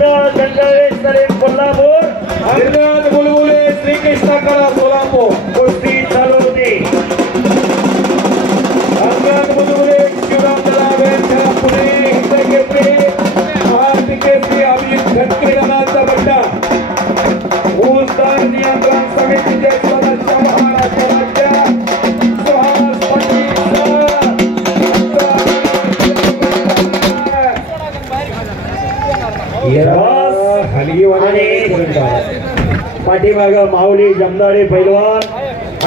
जंगलेश्वरी कोल्हापूर हरिनाथ बुलबुले श्रीकृष्णाकडा सोलापूर कुस्ती चालू होती. हरिनाथ बुलबुले शिवराम दलावेर पुणे हिंदकेसरी महाराष्ट्र अभिजित खटके गणाचा बट्टा ऊसदार नियंत्रण समितीचे सदस्य महाराष्ट्र राज्य सुहास पाठीमाग माऊली जमदाडे पैलवान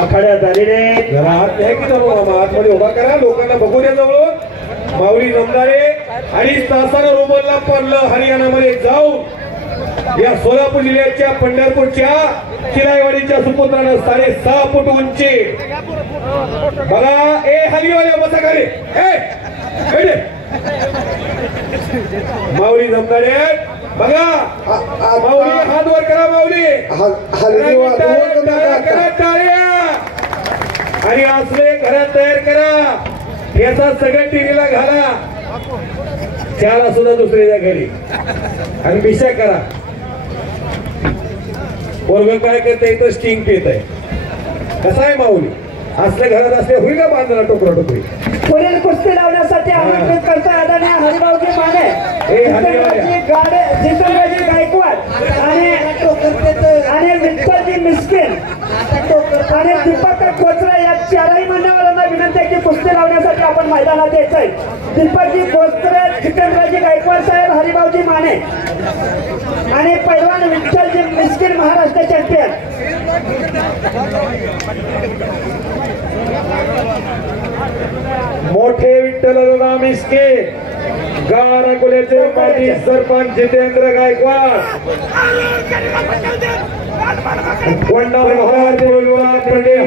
आखाड्यात आलेले. जरा हात नाही की आतमध्ये उभा करा, लोकांना बघू द्या जवळ. माऊली जमदारे 2.5 तासानं रोबलला पडलं हरियाणामध्ये जाऊन या सोलापूर जिल्ह्याच्या पंढरपूरच्या किरायवाडीच्या सुपुत्रानं 6.5 फूट उंची. बघा ए हरिवाले बसा करे माऊली जमदारे बघा. माऊली हात वर करा, माऊली करा टाळ्या आणि असले घरात तयार करा. याचा सगळ्या टीव्हीला घाला, त्याला सुद्धा दुसऱ्याच्या घरी आणि बिशा करा. पोरग काय करते इथं स्टिंग पित आहे. कसा आहे माऊली असल्या घरात असले होईल का बांधला टोकरा टोकरी. पुढील कुस्ती लावण्यासाठी आमंत्रित करतोय आदरणीय हरिभाऊजी माने, जितेंद्रजी गायकवाड आणि विठ्ठलजी मिस्किन आणि दीपक कोचरे या 4ही मान्यवरांना विनंती आहे की कुस्ती लावण्यासाठी आपण मैदानात यायचंय. दीपकजी कोचरे, जितेंद्रजी गायकवाड साहेब, हरिभाऊजी माने आणि पैलवान विठ्ठलजी मिस्किन महाराष्ट्र चॅम्पियन. मोठे विठ्ठल मिस्के गार अकोल्याचे माजी सरपंच जितेंद्र गायकवाड,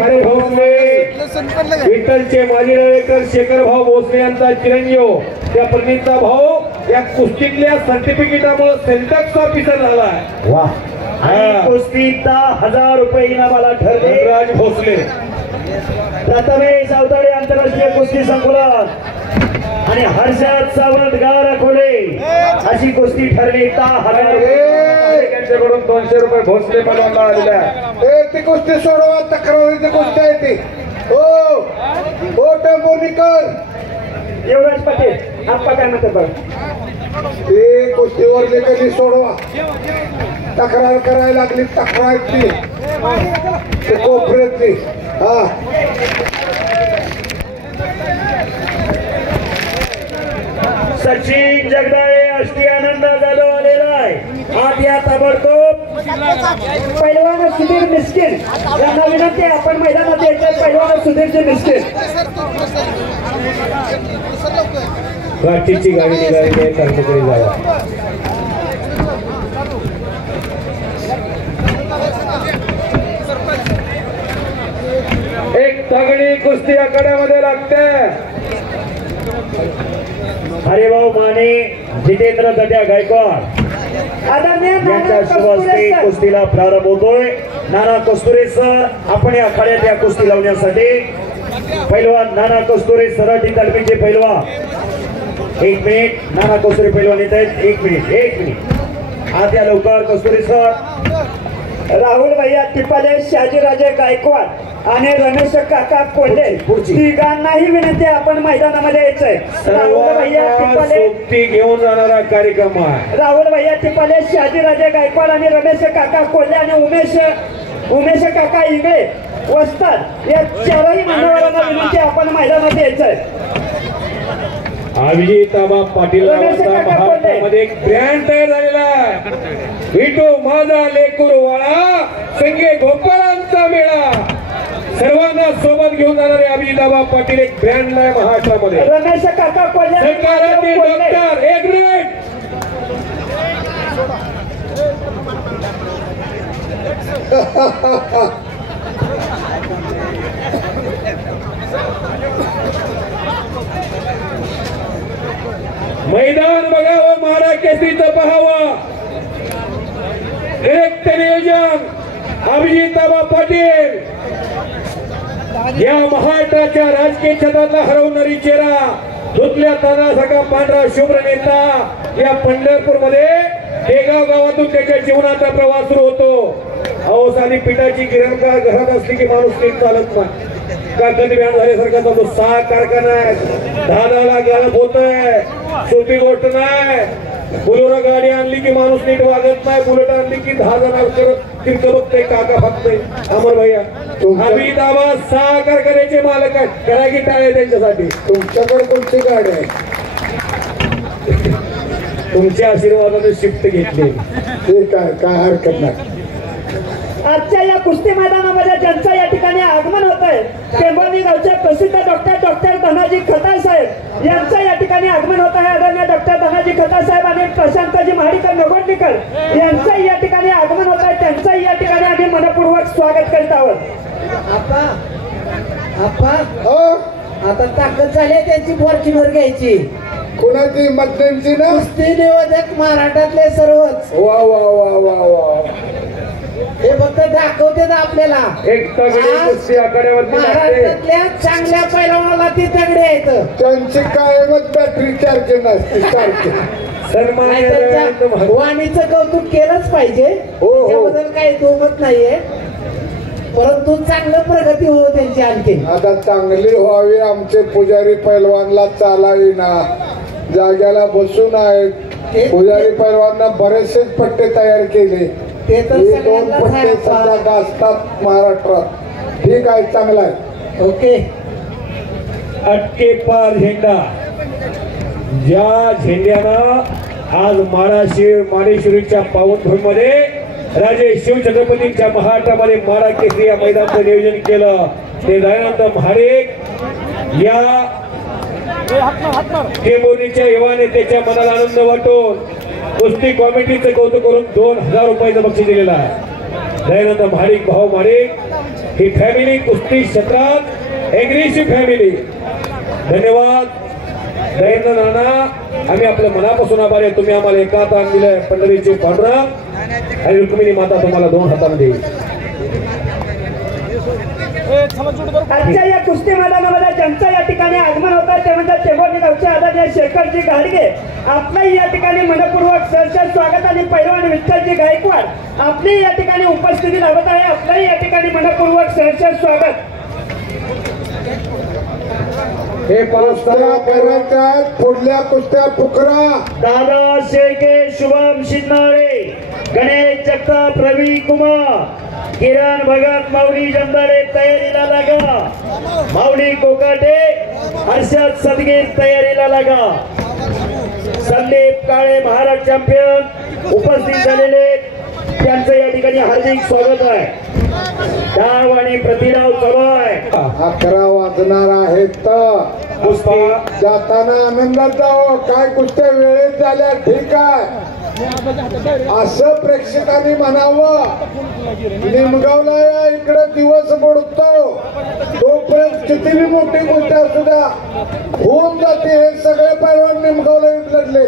हरे भोसले, विठ्ठलचे माजी डायरेक्टर शेखर भाऊ भोसले यांचा चिरंजीव त्या प्रणितचा भाऊ या कुस्तीतल्या सर्टिफिकेटामुळे सेंटॅक्स ऑफिसर झाला. कुस्ती 10,000 रुपये इनामाला ठरले. राज भोसले प्रथमेश अवताडे आंतरराष्ट्रीय कुस्ती संकुलन आणि हर्षद सावंत गार अकोले अशी कुस्ती ठरली. 10,000 त्यांच्याकडून 200 रुपये भोसले पलवानला आलेल्या. ती कुस्ती सोडवा, तक्रारीची कुस्ती आहे ती. हो टेंबोनीकर युवराज पाटील आप्पा काय म्हणतात बघा. ते कुस्तीवर कधी सोडवा, तक्रार करायला लागली तक्रारची कोपऱ्यातली. हा सचिन जगदाळे अष्टी आनंद जाधव आलेला आहे. आत या ताबडतोब. पैलवान सुधीर मिस्किन यांना विनंती आहे आपण मैदानात यायचं. पैलवान सुधीरजी मिस्किन. गाठीची गाडी निघालेली आहे, कर्मचारी जावा. एक तगडी कुस्ती आखाड्यामध्ये लागते. हरिभाऊ माने, जितेंद्र दत्या गायकवाड यांच्या शुभ हस्ते कुस्तीला प्रारंभ होतोय. नाना कस्तुरे सर आपण या आखाड्यात या कुस्ती लावण्यासाठी पैलवान नाना कस्तुरे सराठी तालमीचे पैलवान. 1 मिनिट. नाना कस्तुरे पैलवान येत आहेत. 1 मिनिट आत या लवकर. कस्तुरे सर, राहुल भैया टिपाले, शहाजीराजे गायकवाड आणि रमेश काका कोल्हे तिघांनाही विनंती आहे आपण मैदानामध्ये यायचंय. राहुल भैया टिपाले सोबती घेऊन जाणारा कार्यक्रम आहे. राहुल भैया टिपाले, शहाजीराजे गायकवाड आणि रमेश काका कोल्हे आणि उमेश काका इंगळे वस्ताद या 4ही मान्यवरांना विनंती आहे आपण मैदानात यायचंय. अभिजित आबा पाटील महाराष्ट्रामध्ये एक ब्रँड तयार झालेला आहे. विटो माझा लेकूर वाळा संगे गोपाळांचा मेळा. सर्वांना सोबत घेऊन जाणारे अभिजित आबा पाटील एक ब्रँड आहे महाराष्ट्रामध्ये. रमेश काका कोल्हे सरकाराचे डॉक्टर. 1 मिनिट. मैदान बघावं, महाराज केसरीचं पहावं. एक नियोजन अभिजित आबा पाटील. या महाराष्ट्राच्या राजकीय क्षेत्रातला हरवणारी चेहरा, धुतल्या तांदळासारखा पांढरा शुभ्र नेता या पंढरपूर मध्ये शेगाव गावातून त्याच्या जीवनाचा प्रवास सुरू होतो. अहो साधी पिठाची गिरण का घरात असली की माणूस नीट चालत नाही. कागद व्यान झाल्यासारखा तो 6 कारखाना आहे, 10 गाळप होत आहे, सोपी गोष्ट नाही. बुलेरो गाडी आणली की माणूस नीट वागत नाही, बुलेट आणली की 10 जणांकडे तिरकं बघतंय, काका फक्तय. अमर भैया आम्ही दावा 6 कारखान्याचे मालक आहेत, करा की टाळे त्यांच्यासाठी. तुमच्याकडे कोणती गाडी आहे? तुमच्या आशीर्वादाने शिफ्ट घेतली. ठीक आहे, काय हरकत नाही. आजच्या या कुस्ती मैदानामध्ये ज्यांचं या ठिकाणी आगमन होत आहे टेंबोली गावचे प्रसिद्ध डॉक्टर धनाजी खताळ साहेब यांचं या ठिकाणी आगमन होत आहे. आदरणीय डॉक्टर धनाजी खताळ साहेब आणि प्रशांतजी महाडिकर नगोडणीकर यांचं या ठिकाणी आगमन होत आहे. त्यांचं या ठिकाणी आम्ही मनपूर्वक स्वागत करीत आहोत. हो, आता ताकद झाली त्यांची फॉर्च्युनर घ्यायची. कुणाची मध्यमची ना? कुस्ती निवेदक महाराष्ट्रातले सर्वच. वा वा वा वा वा. हे फक्त दाखवते ना आपल्याला एक तगडी कुस्ती आखाड्यावरती लागते. महाराष्ट्रातल्या चांगल्या पैलवानाला ती तगडी आहेत. त्यांची कायमच बॅटरी चार्जिंग असते सारखी. सन्मान त्यांच्या वाणीचं कौतुक केलंच पाहिजे, हो. त्याबद्दल काही दोमत नाहीये, परंतु चांगलं प्रगती हो त्यांची आणखी. आता चांगली व्हावी. आमचे पुजारी पैलवानला चालावी ना, जाग्याला बसून आहेत. पुजारी पैलवानना बरेचसे पट्टे तयार केले. ते तर हे 2 सगळ्यांनाच पट्टे आहे. सध्या गाजतात महाराष्ट्रात. ठीक आहे, चांगला आहे. ओके. अटके पार झेंडा, ज्या झेंड्यानं आज माडेश्वरीच्या पावनभूमीमध्ये राजे शिवछत्रपतींच्या महाराष्ट्रामध्ये माडा केसरी या मैदानाचं नियोजन केलं ते दयानंद महाडिक या टेंबोलीच्या युवा नेत्याच्या मनाला आनंद वाटून कुस्ती कमिटीचं कौतुक करून 2000 रुपयाचं बक्षीस दिलेलं आहे. दयानंद महाडिक भाऊ महाडिक ही फॅमिली कुस्ती क्षेत्रात एग्रेसिव्ह फॅमिली. धन्यवाद दयानंद नाना, आम्ही आपल्या मनापासून आभारी आहे. तुम्ही आम्हाला एका हाताने दिलंय पंढरीचे पांडुरंग आणि रुक्मिणी माता तुम्हाला 2 हाताने देईल. आजच्या या कुस्ती मैदानामध्ये ज्यांचं या ठिकाणी आगमन होत आहे ते म्हणजे टेंबोली गावचे आदरणीय शेखरजी गाडगे आपलंही या ठिकाणी मनपूर्वक सहर्ष स्वागत. आणि पैलवान विठ्ठलजी गायकवाड आपली या ठिकाणी उपस्थिती लाभत आहे. आपलंही या ठिकाणी मनपूर्वक सहर्ष स्वागत. हे कुस्त्या करायच्या पुढल्या कुस्त्या फुकरा. दादा शेळके, शुभम शिंदे, गणेश जगताप, रवी कुमार, किरण भगत, माऊली जमदारे तयारीला लागा. माऊली कोकाटे, हर्षद सदगीर तयारीला लागा. संदीप काळे महाराष्ट्र चॅम्पियन उपस्थित झालेले त्यांचं या ठिकाणी हार्दिक स्वागत आहे. डाव आणि प्रतिडाव चालू आहे. 11 वाजणार आहेत. कुस्ती जाताना आनंदात जावं. काय कुस्त्या वेळेत झाल्या, ठीक आहे असं प्रेक्षकांनी म्हणावं. निमगावला या इकडे दिवस बुडतो तोपर्यंत कितीही मोठी गोष्ट असू द्या होऊन जाते. हे सगळे पैलवान निमगावला लढले.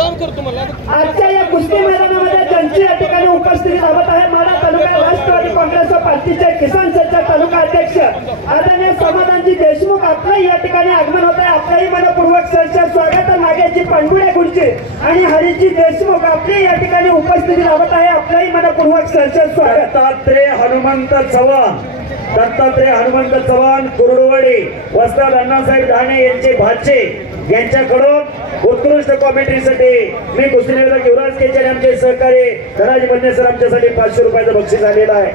आजच्या या कुस्ती मैदानामध्ये ज्यांची या ठिकाणी उपस्थिती लाभत आहे माडा तालुका राष्ट्रवादी काँग्रेस पार्टीचे किसान सेलचे तालुका अध्यक्ष आदरणीय समाधानजी देशमुख आपलं या ठिकाणी आगमन होत आहे. आपलंही मनपूर्वक सहर्ष स्वागत. नागेशजी पांडुळे गुरुजी आणि हरीशजी देशमुख आपली या ठिकाणी उपस्थिती लाभत आहे. आपलंही मनपूर्वक सहर्ष स्वागत. दत्तात्रय हनुमंत चव्हाण कुरडवाडी वस्ताद अण्णासाहेब ढाणे यांचे भाचे यांच्याकडून उत्कृष्ट कॉमेंट्रीसाठी मी कुस्ती निवेदक युवराज केचर आमचे सहकारी धनाजी बन्ने सर आमच्यासाठी 500 रुपयाचं बक्षीस आलेलं आहे.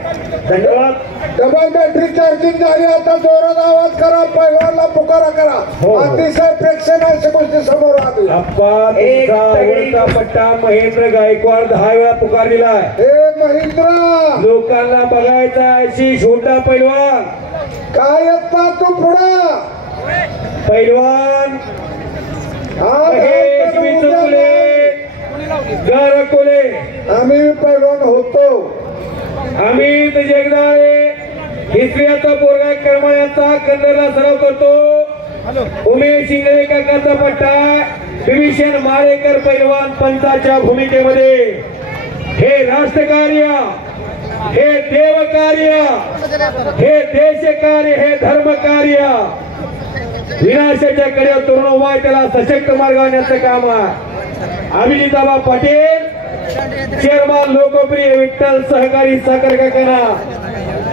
धन्यवाद. डबल बॅटरी चार्जिंग झाली. आता जोरात आवाज करा, पैलवानला पुकारा करा. अतिशय प्रेक्षणाची गोष्टी समोर आली. आवडता पट्टा महेंद्र गायकवाड 10 वेळा पुकारलेला आहे. हे महेंद्र लोकांना बघायचा अशी छोटा पैलवान. काय येतात तू पुढं पैलवान आज गारकोले आम्ही पैलवान होतो. अमित जगदाळे हिस्ट्रीचा पोरगा करमाळ्याचा कन्नडला सराव करतो. उमेश शिंदे काकाचा पट्टा विभीषण मारेकर पैलवान पंचाच्या भूमिकेमध्ये. हे राष्ट्रकार्य, हे देवकार्य, हे देशकार्य, हे धर्मकार्य विनाशाच्या कड्यावर तरुण उभा त्याला सशक्त मार्गावर नेण्याचं काम आहे. अभिजिताबा पाटील चेअरमन लोकप्रिय विठ्ठल सहकारी साखर कारखाना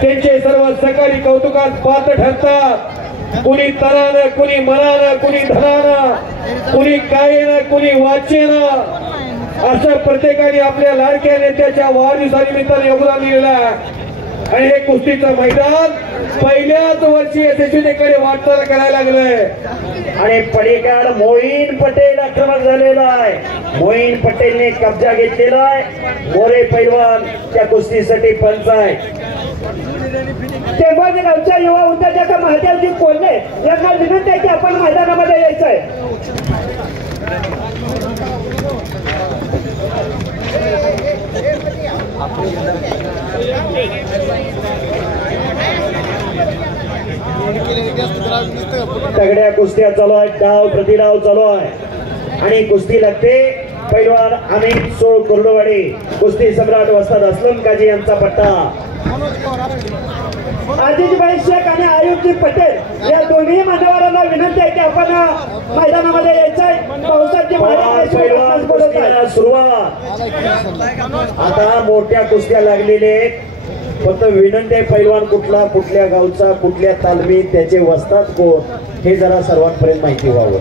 त्यांचे सर्व सहकारी कौतुकात पात्र ठरतात। कुणी तनानं, कुणी मनानं, कुणी धनानं, कुणी कायेनं, कुणी वाचेनं, असं प्रत्येकाने आपल्या लाडक्या नेत्याच्या वाढदिवसानिमित्ताने योगदान दिलेलं आहे। आणि हे कुस्तीचं मैदान पहिल्याच वर्षी यशस्वीतेकडे वाटचाल करायला लागलंय। आणि पलीकड मोईन पटेल आक्रमक झालेला आहे। मोईन पटेलने कब्जा घेतलेला आहे। मोरे पैलवान त्या कुस्तीसाठी पंच आहे। टेंभुर्णी गावच्या युवा उद्योजक महादेवजी कोल्हे यांना विनंती आहे की आपण मैदानामध्ये यायचं आहे। तगड्या कुस्त्या चालू आहेत, डाव प्रतिडाव चालू आहे आणि कुस्ती लागते। पैलवान अमित सो कुर्डुवाडी, कुस्ती सम्राट वस्ताद असलम काजी यांचा पट्टा। आदिजभाई शेख आणि आयुबजी पटेल या दोन्ही मान्यवरांना विनंती आहे की आपण मैदानामध्ये यायचं आहे। पावसाची पैलवान कुस्तीला सुरुवात। आता मोठ्या कुस्त्या लागलेल्या आहेत। फक्त विनंती आहे, पैलवान कुठला, कुठल्या गावचा, कुठल्या तालमीत, त्याचे वस्ताद कोण, हे जरा सर्वांपर्यंत माहिती व्हावं।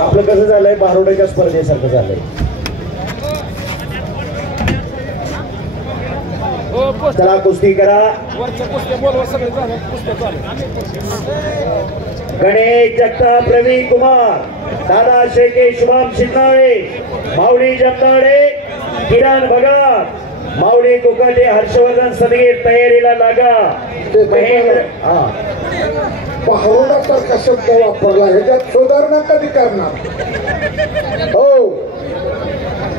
आपलं कसं झालंय, बारोड्याच्या स्पर्धेसारखं झालंय। चला कुस्ती करा। गणेश जगताप, रवी कुमार, दादा शेके, शुभम शिंदे, माऊली जमदाडे, किरण भगत, माऊली कोकाटे, हर्षवर्धन सदगीर तयारीला लागा। महेंद्र बारोडासारखा शब्द वापरला, ह्याच्यात सुधारणा कधी करणार? हो,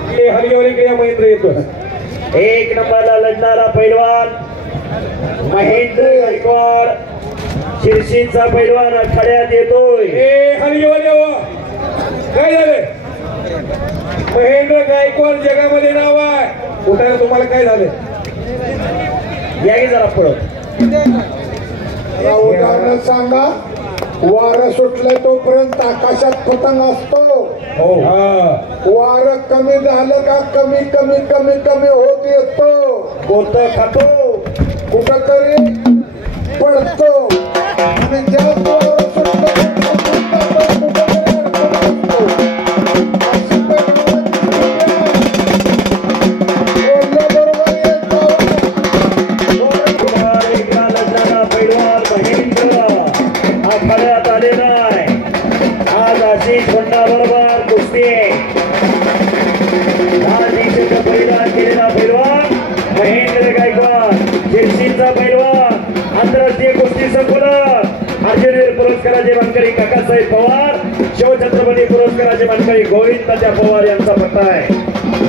हे हरिहरी महेंद्र येतो। एक नंबरला लढणारा पैलवान महेंद्र गायकवाड, शिरशीचा पैलवान आखाड्यात येतोय। काय झालं? महेंद्र गायकवाड जगामध्ये नाव आहे, कुठे तुम्हाला काय झालं? या की जरा पळत उदाहरण सांगा। वारं सुटलं तोपर्यंत आकाशात पतंग असतो। वारं कमी झालं का कमी कमी कमी कमी होत येतो, कोत खातो, कुठंतरी पडतो आणि जास्त वारं सुटलं महेंद्र गायकवाड, शिरशीचा पैलवान, आंतरराष्ट्रीय कुस्ती संकुलन, अर्जुनवीर पुरस्काराचे मानकरी काकासाहेब पवार, शिवछत्रपती पुरस्काराचे मानकरी गोविंदाच्या पवार यांचा पट्टा आहे।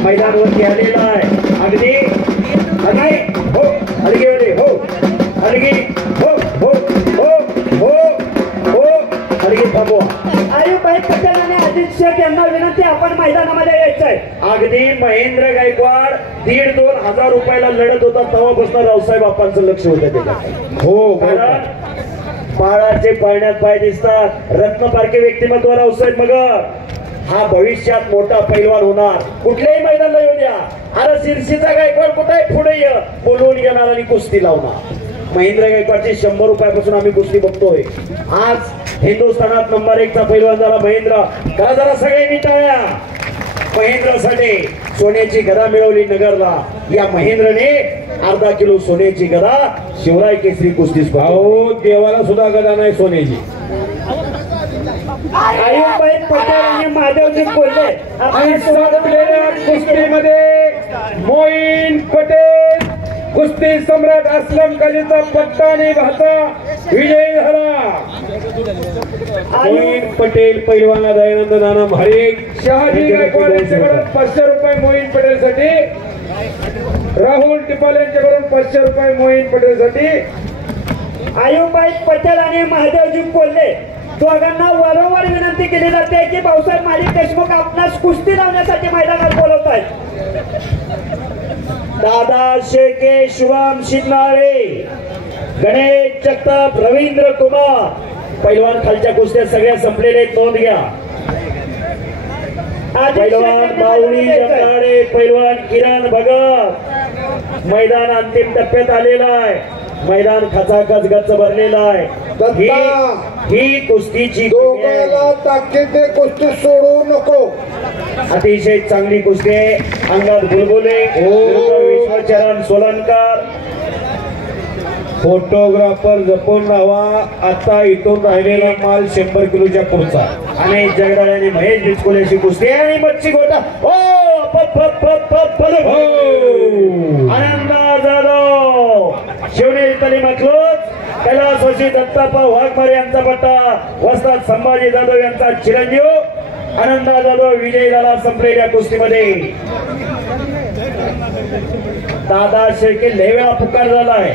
मैदानावरती आलेला आहे। अगदी हो, हलगी हो, हलगी हो, हो हो हो हो, हलगी थांबवा। आयुबभाई पटेल आणि आदित शेख यांना विनंती, आपण मैदानामध्ये यायचं आहे। अगदी महेंद्र गायकवाड 1,500-2 हजार रुपयाला लढत होता, तेव्हापासून रावसाहेब बापांचं लक्ष होतं त्याच्यात। हो, कारण पाळाचे पाळण्यात पाय दिसतात। रत्नपारखे व्यक्तिमत्व रावसाहेब मगर हा भविष्यात मोठा पैलवान होणार। कुठल्याही मैदानाला येऊ द्या, अरे शिरशीचा गायकवाड कुठे पुढे बोलवून येणार आणि कुस्ती लावणार। महेंद्र गायकवाडची 100 रुपयापासून आम्ही कुस्ती बघतोय। आज हिंदुस्थानात नंबर 1चा पैलवान झाला महेंद्र। का जरा सगळ्यांनी टाळ्या महेंद्रसाठी। सोन्याची गदा मिळवली नगरला, या महेंद्रने अर्धा किलो सोन्याची गदा शिवराय केसरी कुस्ती अहो, देवाला सुद्धा गदा नाही सोन्याची। आयुबभाई पटेल आणि महादेवजी कोल्हे कुस्तीमध्ये मोईन पटेल, कुस्ती सम्राट असलम काजीचा पट्टा आणि भाता विजयी झाला। मोईन पटेल पैलवाना दयानंद नाना भारे, शहाजी गायकवाड यांच्याकडून 500 रुपये मोईन पटेल साठी, राहुल टिपाल यांच्याकडून 500 रुपये मोईन पटेल साठी। आयुबभाई पटेल आणि महादेवजी कोल्हे दोघांना वारंवार विनंती केली जाते की भाऊसाहेब मालिक देशमुख आपणास कुस्ती लावण्यासाठी मैदानात बोलवत आहेत। दादा शेके, शुभम शिंदे, गणेश जगताप, रवींद्र कुमार, पैलवान खालच्या कुस्त्या सगळ्या संपलेल्या आहेत, नोंद घ्या। पैलवान माऊली जमदाडे, पैलवान किरण भगत मैदान अंतिम टप्प्यात आलेला आहे मैदान खचाखच गच्च भरलेला आहे ही कुस्तीची दोघाला ताकदीने कुस्ती सोडू नको अतिशय चांगली कुस्ती अंगात बुलबुले विश्वचरण सोलनकर फोटोग्राफर जपून राहावा आता इथून राहिलेला माल 100 किलोच्या पुढचा आणि जगदाळे आणि महेश बिचकुलेची कुस्ती आणि मच्छी गोटा आनंदा जाधव शिवनेरी तली मखलूज कैलासवासी दत्ताप्पा वाघमारे यांचा पट्टा वस्ताद संभाजी जाधव यांचा चिरंजीव आनंदा जाधव विजयी झाला संपलेल्या कुस्तीमध्ये दादा शेळके लय वेळा पुकार झालाय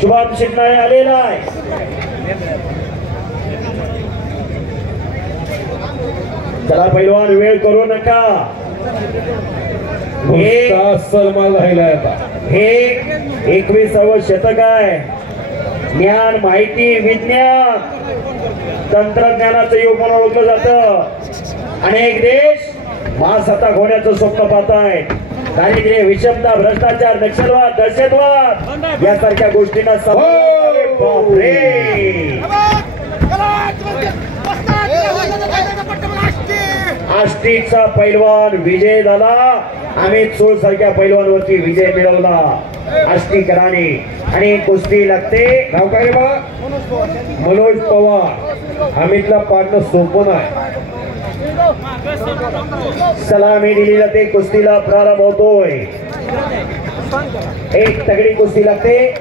शुभम शिंदे आलेला आहे चला पैलवान वेळ करू नका सलमान राहिला आता हे 21वे शतक आहे ज्ञान माहिती विज्ञान तंत्रज्ञानाचं युग म्हणून ओळखलं जातं अनेक देश महासत्ताक होण्याचं स्वप्न पाहत आहेत दारिद्र्य विषमता भ्रष्टाचार नक्षलवाद दहशतवाद यासारख्या गोष्टींना आष्टीचा पैलवान विजय झाला अमित सोळ सारख्या पैलवानवरती विजय मिळवला आष्टीकरांनी आणि कुस्ती लागते नाव काय रे बा मनोज पवार अमितला पाडणं सोपं आहे सलामी दिली जाते कुस्तीला प्रारंभ होतोय एक तगडी कुस्ती लागते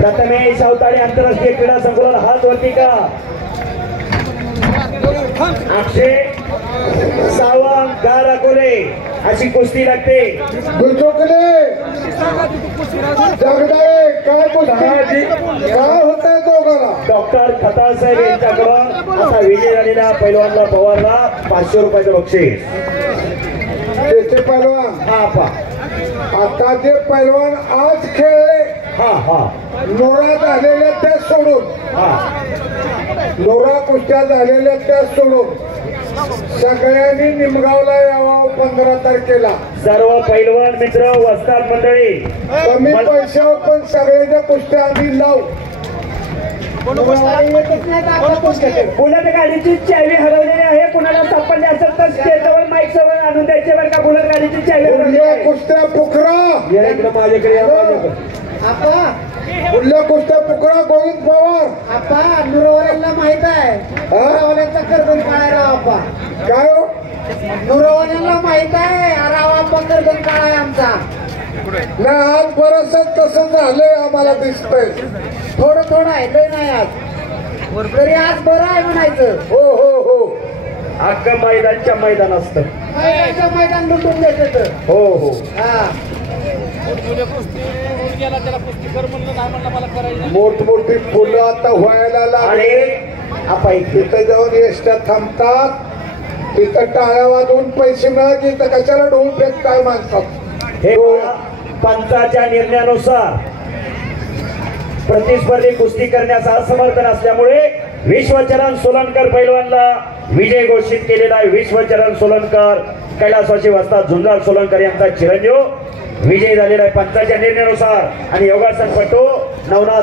प्रथमेश अवताडे आंतरराष्ट्रीय क्रीडा संकुलात हात वरती का अक्षय सावंत गार अकोले अशी कुस्ती लागते दुचोकले जगदाळे काय कुस्ती काय होत आहे दोघाला डॉक्टर खताळ साहेब यांच्याकडून असा विजय झालेल्या पैलवानला पवारला 500 रुपयाचं बक्षीस त्याचे पैलवान हा पा आता जे पैलवान आज खेळले हा नोरा झालेल्या त्या सोडून नोरा कुस्त्या झालेल्या त्या सोडून सगळ्यांनी निमगावला यावं 15 तारखेला सर्व पैलवान मित्र वस्ताद मंडळी कमी पैशावर पण सगळ्यांच्या कुस्त्या आम्ही लावू बुलेट गाडीची चावी हरवलेली आहे कुणाला सापडली असेल तर स्टेजवर माईक जवळ आणून द्यायचे बरं का बुलेट गाडीची चावी हरवलेली आहे कुस्त्या पुकरा माझ्याकडे पुढल्या कुस्त्या पुकरा गोविंद पवार आपा नुरवाल्यांना माहित आहे नुरवाल्यांचा कर्दन काय राव आपा काय हो नुरवाल्यांना माहित आहे राव आपा कर्दन काय आहे आमचा नाही आज बरंच तसं झालंय आम्हाला दिसतंय थोडं थोडं आहे लय नाही आज तरी आज बरं आहे म्हणायचं हो हो हो अख्खं मैदानच्या मैदान असतं मैदान लुटून द्यायचं हो हो हा मोठमोठी फुलं आता व्हायला लागले आपण तिथं जाऊन एसट्या थांबतात तिथं टाळ्या वाजवून पैसे मिळत तिथं कशाला ढोल फेकताय माणसात हे पंचाच्या निर्णयानुसार प्रतिस्पर्धी कुस्ती करण्यास असमर्थ असल्यामुळे विश्वचरण सोलनकर पैलवानला विजय घोषित केलेला आहे विश्वचरण सोलनकर कैलासवासी वस्ताद झुंजार सोलनकर यांचा चिरंजीव विजय झालेला आहे पंचाच्या निर्णयानुसार आणि योगासनपटू नवनाथ